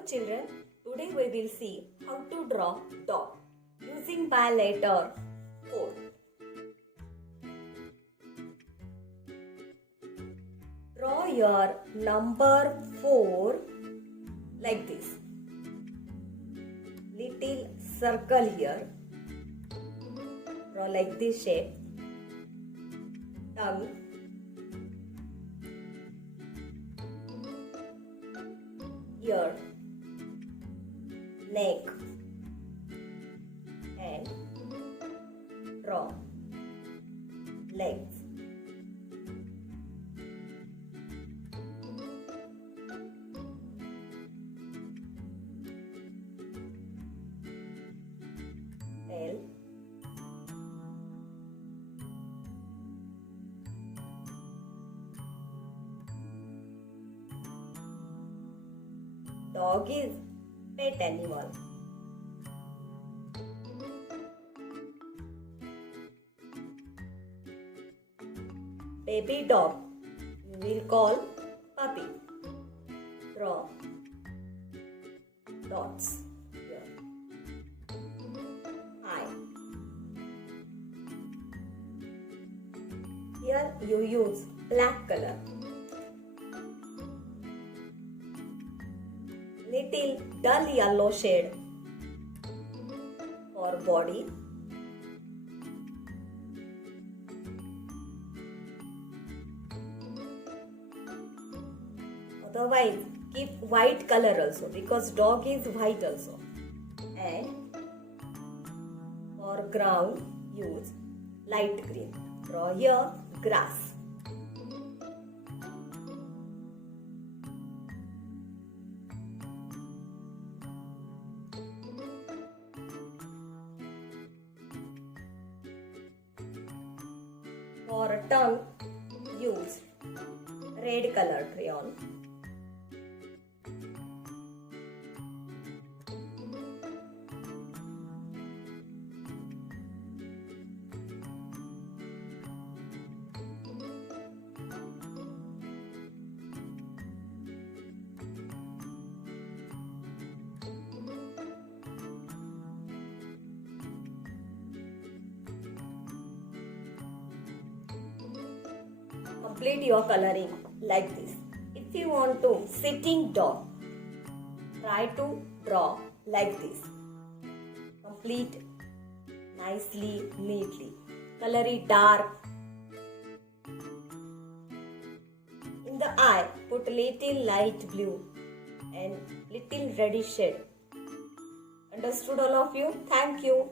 Hello children, today we will see how to draw dog using by letter 4. Draw your number 4 like this. Little circle here. Draw like this shape. Tongue. Ear, neck, and draw legs. Tail, dog is pet animal. Baby dog you will call puppy. Draw dots here. Eye. Here you use black color. Little dull yellow shade for body. Otherwise, keep white color also because dog is white also. And for ground, use light green. Draw here grass. For tongue, use red color crayon. Complete your coloring like this. If you want to sitting dog, try to draw like this. Complete nicely, neatly. Color it dark. In the eye, put little light blue and little reddish shade. Understood all of you? Thank you.